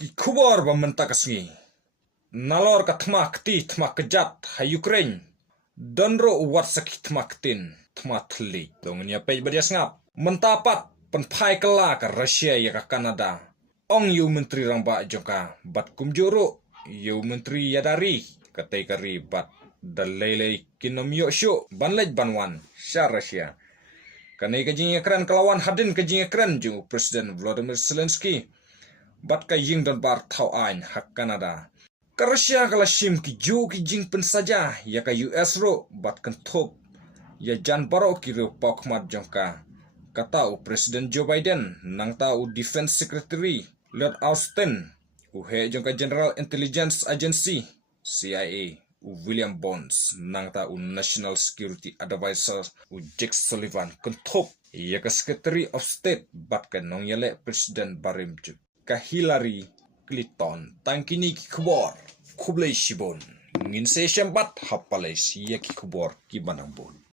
ki khubor ba menta kasngi nalor ka thma kti thma kejat ha Ukraine donro watsaki thma ktin thma thli dongnya pe badias ngap mentapat penphai kala ka Russia ya ka Canada ong yu menteri rangba joka bat kumjuro yu menteri yadari katai kari bat dalele kinomyo sho banlej banwan sha Russia kanai kajing ekran kelawan hadin kajing ekran ju Presiden Volodymyr Zelensky bat ka ying don bar thau ain hak Canada ka Russia kala shim ki ju ki jing pen saja ya ka US ro bat kan thop ya jan baro ki ro pokmat jongka kata u Presiden Joe Biden nang ta u Defense Secretary Lloyd Austin u he jongka General Intelligence Agency CIA u William Burns nang ta u National Security Advisor u Jake Sullivan kan thop ya ka Secretary of State bat ka nong yale Presiden Barim ju ka Hillary Clinton tangkini ki khubor khublei shibon ngin se shambat hapalai siya ki khubor ki banang bon